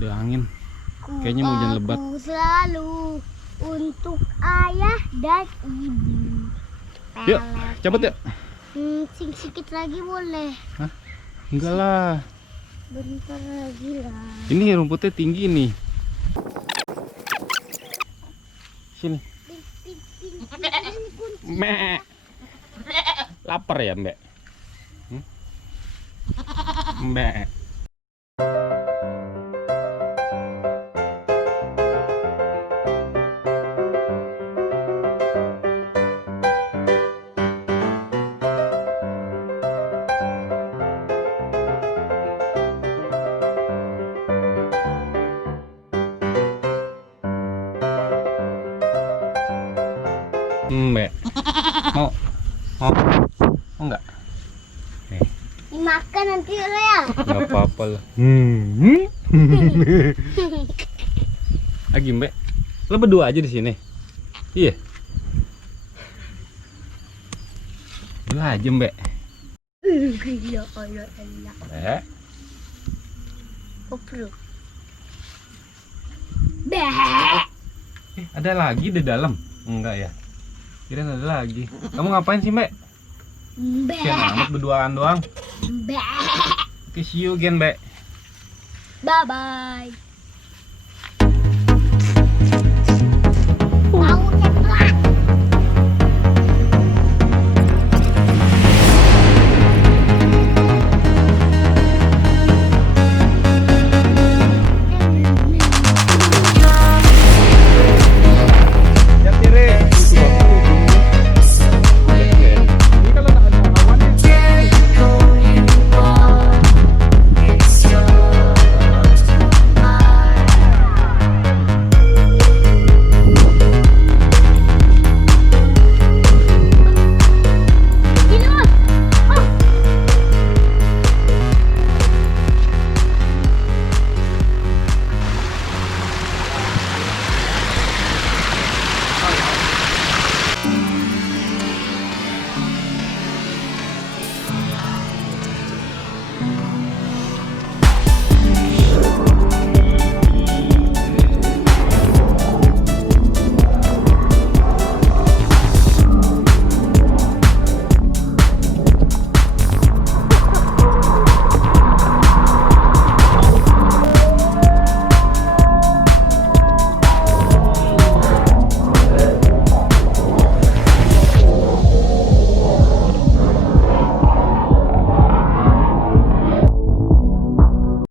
ada angin. Kayaknya mau hujan lebat. Aku selalu untuk ayah dan ibu. Yuk, cabut yuk. Sedikit lagi boleh. Hah? Enggak lah. Bentar lagi lah. Ini rumputnya tinggi nih. Sini. Mbak. Lapar ya, Mbak? Mbak. Mbak. Mau enggak? Dimakan nanti ya. Enggak apa-apa lah. Lagi, Mbak. Lo berdua aja di sini. Iya. Lah aja, Mbak. Ya Allah. Mbak. GoPro. Ada lagi di dalam? Enggak ya? Kirain ada lagi. Kamu ngapain sih, Mbak? Sian amat berduaan doang. Oke, see you again, Mbak. Bye bye.